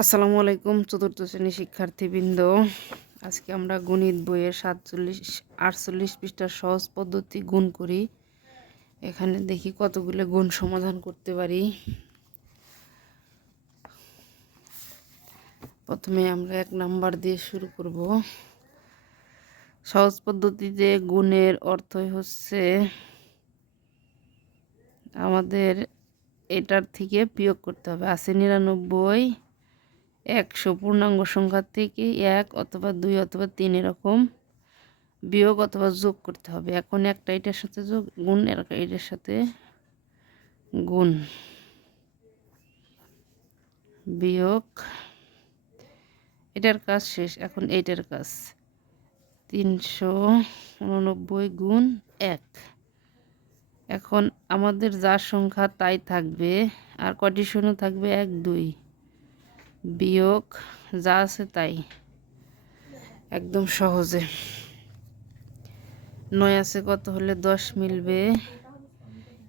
আসসালামু আলাইকুম, চতুর্থ শ্রেণি শিক্ষার্থীবৃন্দ। আজকে আমরা গণিত বইয়ের সাতচল্লিশ, আটচল্লিশ পৃষ্ঠার সহজ পদ্ধতি গুণ করি। এখানে দেখি কতগুলো গুণ সমাধান করতে পারি। প্রথমে আমরা এক নাম্বার দিয়ে শুরু করব। সহজ পদ্ধতিতে গুণের অর্থই হচ্ছে আমাদের এটার থেকে বিয়োগ করতে হবে। আশি নিরানব্বই একশো পূর্ণাঙ্গ সংখ্যা থেকে এক অথবা দুই অথবা তিন এরকম বিয়োগ অথবা যোগ করতে হবে। এখন একটা এটার সাথে যোগ, গুণ এটার সাথে গুণ। বিয়োগ, এটার কাজ শেষ, এখন এইটার কাজ। তিনশো উননব্বই গুণ এক। এখন আমাদের যা সংখ্যা তাই থাকবে, আর কটি শূন্য থাকবে? এক, দুই। বিয়োগ যা আছে তাই। একদম সহজে। নয় আছে কত হলে দশ মিলবে?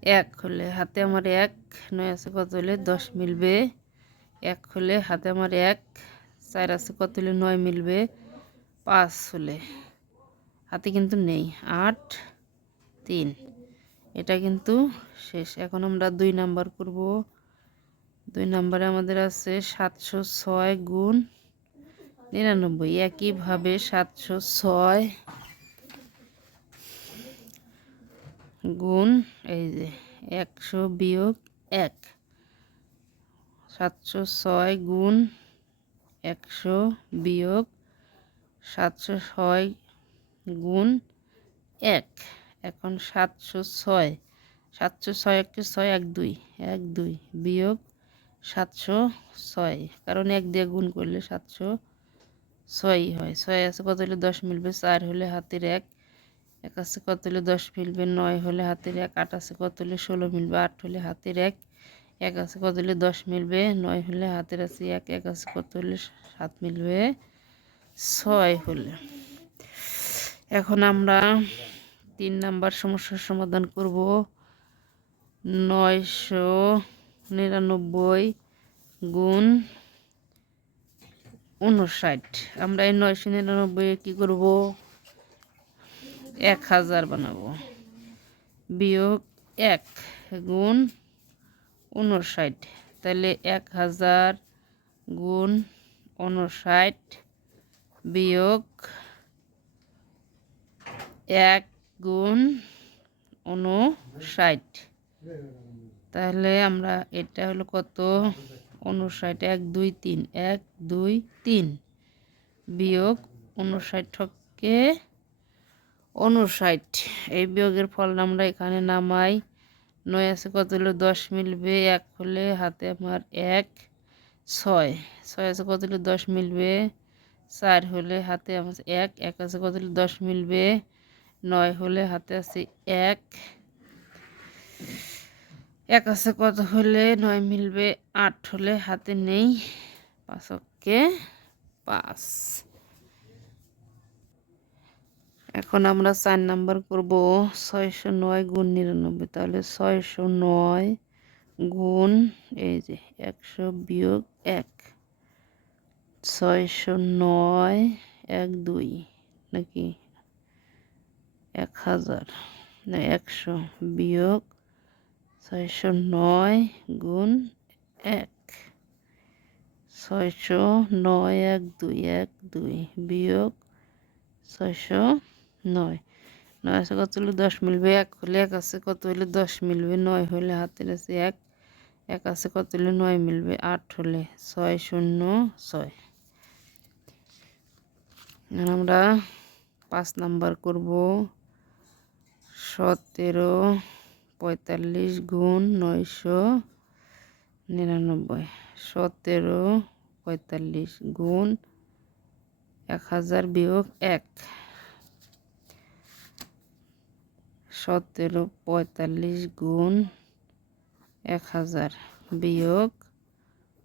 এক হলে হাতে আমার এক, নয় আছে কত হলে দশ মিলবে? এক হলে হাতে আমার এক, চার আছে কত হলে নয় মিলবে? পাঁচ হলে। হাতে কিন্তু নেই। আট, তিন। এটা কিন্তু শেষ। এখন আমরা দুই নাম্বার করব। দুই নম্বরে আমাদের আছে সাতশো ছয় গুণ নিরানব্বই। একইভাবে সাতশো ছয় গুণ এই যে একশো বিয়োগ এক। সাতশো ছয় গুণ একশো বিয়োগ সাতশো ছয় গুণ এক। এখন সাতশো ছয়। সাতশো ছয় একশো ছয়, এক দুই। এক দুই বিয়োগ সাতশো ছয়। কারণ এক দিয়ে গুণ করলে সাতশো ছয় হয়। ছয় আছে কত হলে দশ মিলবে? চার হলে হাতের এক। এক আছে কত হলে দশ মিলবে? নয় হলে হাতের এক। আট আছে কত হলে ষোলো মিলবে? আট হলে হাতের এক। এক আছে কত হলে দশ মিলবে? নয় হলে হাতের আছে এক। এক আছে কত হলে সাত মিলবে? ছয় হলে। এখন আমরা তিন নাম্বার সমস্যার সমাধান করব। নয়শো নিরানব্বই গুণ উনষাট। আমরা এই নয়শো নিরানব্বই কী করব? এক হাজার বানাবো। বিয়োগ এক গুণ উনষাট। তাহলে এক হাজার গুণ উনষাট বিয়োগ এক গুণ উনষাট। তাহলে আমরা এটা হলো কত? উনষাট, এক, দুই, তিন, এক, দুই, তিন। বিয়োগ উনষাট ঠককে উনষাট। এই বিয়োগের ফল আমরা এখানে নামাই। নয় আছে কত হলো? দশ মিলবে। এক হলে হাতে আমার এক, ছয়। ছয় আছে কত হলে? দশ মিলবে। চার হলে হাতে আমার এক এক আছে কত হলে? দশ মিলবে। নয় হলে হাতে আছে এক। এক আছে কত হলে? নয় মিলবে আট হলে হাতে নেই। পাঁচকে পাঁচ। এখন আমরা চার নাম্বার করব। ছয়শো নয় গুণ নিরানব্বই, তাহলে ছয়শো নয় গুণ এই যে একশো বিয়োগ এক। ছয়শো নয়, এক দুই, নাকি? এক হাজার একশো বিয়োগ ছয়শো নয় গুণ এক। ছয়শো নয় এক দুই এক দুই বিয়োগ ছয়শো নয়। নয় আছে কত হলে দশ মিলবে? এক হলে এক আছে, কত হলে দশ মিলবে? নয় হলে হাতের আছে এক। এক আছে কত হলে নয় মিলবে? আট হলে ছয় শূন্য ছয়। আমরা পাঁচ নাম্বার করব। সতেরো পঁয়তাল্লিশ গুণ নয়শো নিরানব্বই। সতেরো, পঁয়তাল্লিশ গুণ এক হাজার বিয়োগ এক। সতেরো, পঁয়তাল্লিশ গুণ এক হাজার বিয়োগ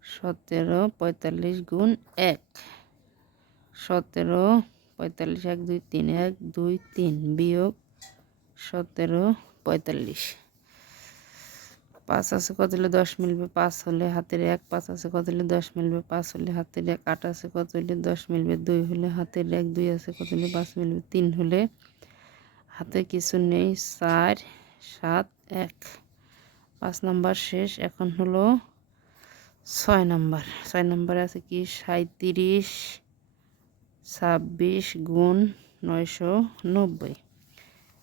সতেরো, পঁয়তাল্লিশ গুণ এক। সতেরো, পঁয়তাল্লিশ, এক, দুই, তিন, এক, দুই, তিন বিয়োগ সতেরো, পঁয়তাল্লিশ। পাঁচ আছে কত হলে দশ মিলবে? পাঁচ হলে হাতের এক, পাঁচ আছে কত হলে দশ মিলবে? পাঁচ হলে হাতের এক, আট আছে কত হলে দশ মিলবে? দুই হলে হাতের এক, দুই আছে কত হলে পাঁচ মিলবে? তিন হলে হাতে কিছু নেই, চার, সাত, এক। পাঁচ নাম্বার শেষ, এখন হলো ছয় নাম্বার। ছয় নাম্বারে আছে কি? সাঁত্রিশ ছাব্বিশ গুণ নয়শো নব্বই।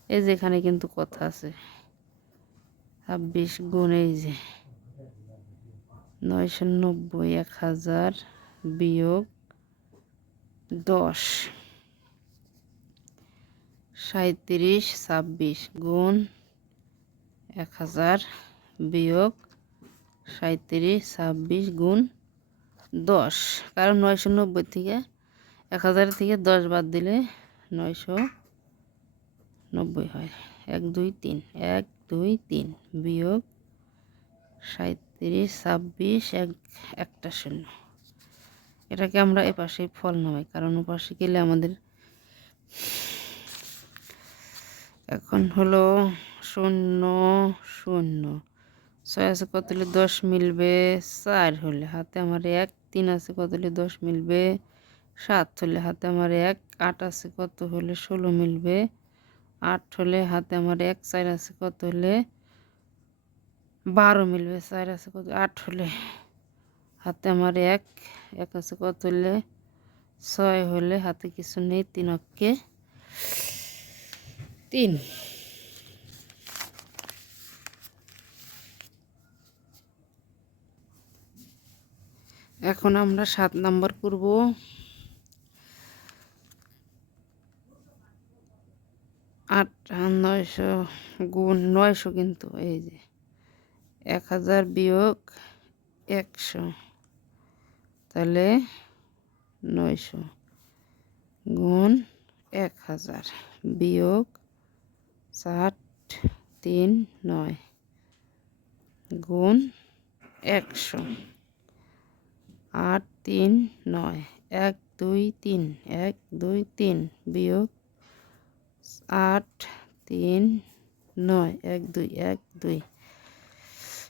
এই যেখানে কিন্তু কথা আছে। ছাব্বিশ গুণ এই যে নয়শো নব্বই, এক হাজার বিয়োগ দশ। সাঁত্রিশ ছাব্বিশ গুণ এক হাজার বিয়োগ সাঁত্রিশ ছাব্বিশ গুণ দশ। কারণ নয়শো নব্বই থেকে এক হাজার থেকে দশ বাদ দিলে নয়শো নব্বই হয়। এক, দুই, তিন, এক দুই, তিন। বিয়োগ সাঁত্রিশ ছাব্বিশ, এক, একটা শূন্য। এটাকে আমরা এ পাশে ফল নামাই, কারণ ও পাশে গেলে আমাদের এখন হলো শূন্য শূন্য। ছয় আছে কত হলে দশ মিলবে চার হলে হাতে আমার এক, তিন আছে কত হলে দশ মিলবে সাত হলে হাতে আমার এক, আট আছে, কত হলে ষোলো মিলবে আট হলে হাতে আমার এক, চার আছে কত হলে? বারো মিলবে, চার আছে কত? আট হলে হাতে আমার এক এক আছে কত হলে? ছয় হলে হাতে কিছু নেই, তিন অক্ষে তিন। এখন আমরা সাত নাম্বার করব আট নয়শো, গুণ নয়শো কিন্তু, এই যে এক হাজার বিয়োগ একশো, তাহলে নয়শো গুণ এক হাজার বিয়োগ ষাট, তিন, নয় গুণ একশো, আট, তিন, নয়, এক, দুই, তিন, এক, দুই, তিন বিয়োগ আট, তিন, নয়, এক, দুই এক, দুই।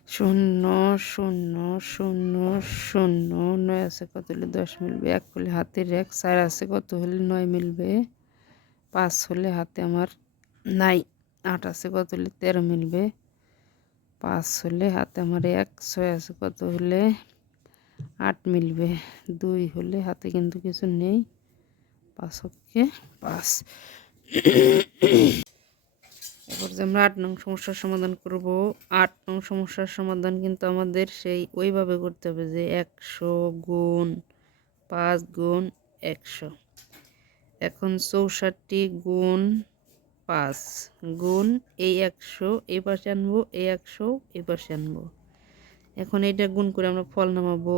শূন্য শূন্য শূন্য শূন্য, নয় আছে কত হলে দশ মিলবে? এক হলে হাতের এক, চার আছে কত হলে নয় মিলবে? পাঁচ হলে হাতে আমার নাই, আট আছে কত হলে তেরো মিলবে? পাঁচ হলে হাতে আমার এক, ছয় আছে কত হলে আট মিলবে? দুই হলে হাতে কিন্তু কিছু নেই, পাঁচ হচ্ছে পাঁচ। এবার যে আমরা আট নং সমস্যার সমাধান করব, আট নং সমস্যার সমাধান কিন্তু আমাদের সেই ওইভাবে করতে হবে যে একশো গুণ পাঁচ গুণ একশো। এখন চৌষট্টি গুণ পাঁচ গুণ এই একশো, এই পাশে আনব, এই একশো, এই পাশে আনব। এখন এইটা গুণ করে আমরা ফল নামাবো।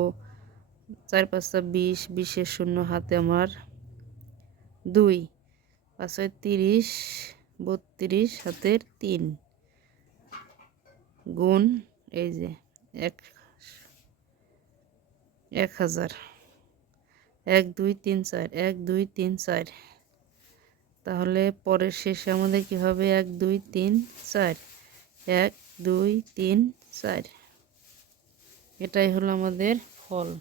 চার পাঁচটা বিশ, বিশের শূন্য হাতে আমার দুই। পাঁচশো তিরিশ, বত্রিশ হাতের তিন। গুণ এই যে এক এক হাজার। এক, দুই, তিন, চার। এক, দুই, তিন, চার। তাহলে পরের শেষে আমাদের কী হবে? এক, দুই, তিন, চার। এক, দুই, তিন, চার। এটাই হলো আমাদের ফল।